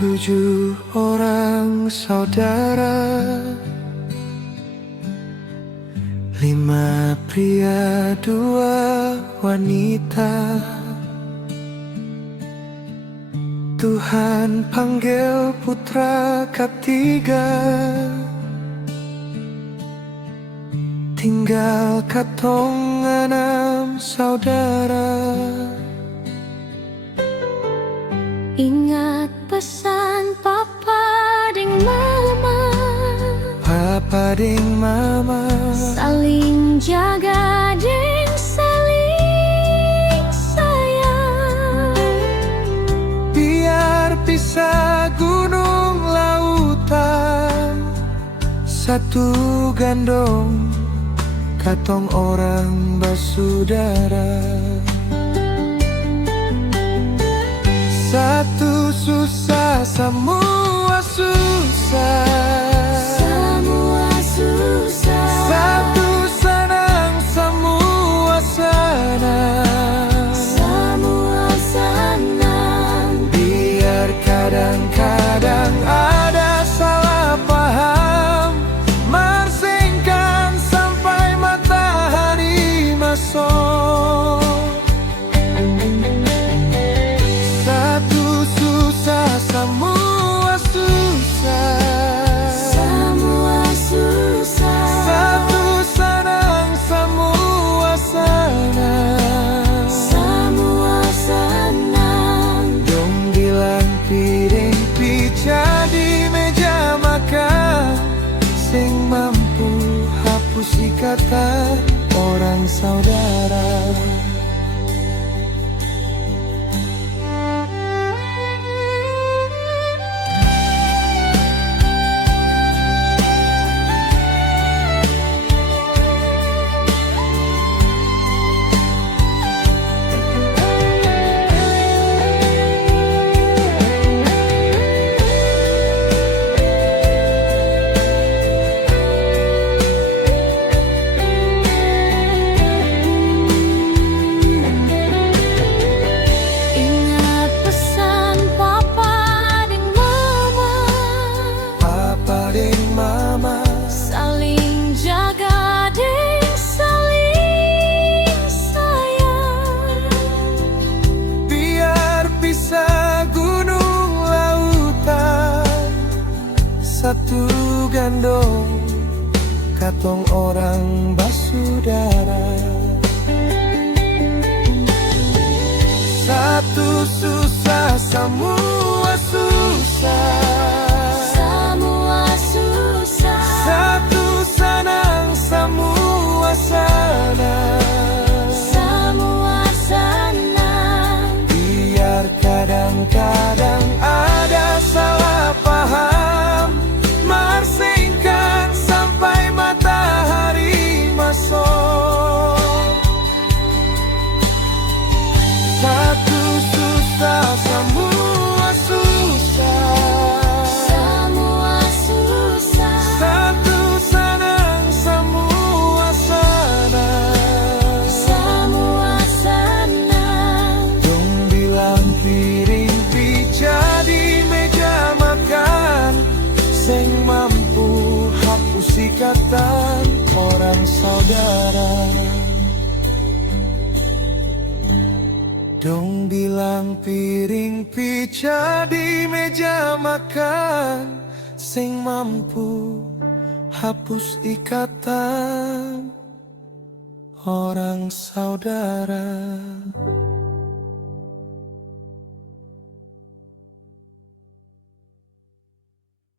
Tujuh orang saudara, 5 pria 2 wanita. Tuhan panggil putra ketiga, tinggal katong 6 saudara. Ingat pesan papa ding mama, Papa ding mama, saling jaga ding saling sayang. Biar pisah gunung lautan, satu gandong katong orang basudara. Satu susah, semua susah. Semua susah. Satu senang, semua senang. Semua senang. Biar kadang-kadang ada salah paham, marsingkan sampai matahari masuk. Semua susah. Semua susah. Satu senang, semua senang. Semua senang. Dong bilang piring pica di meja makan, sing mampu hapus ikatan orang saudara. Satu gandong katong orang basudara. Satu susah, semua susah. Semua susah. Satu senang, semua senang. Semua senang. Biar kadang-kadang ada salah paham, marsingkan sampai matahari masuk. Satu susah, semua susah. Semua susah. Satu senang, semua senang. Semua senang. Dong bilang piring pica di meja makan, sing mampu hapus ikatan orang saudara. Dong bilang piring pica di meja makan, sing mampu hapus ikatan orang saudara.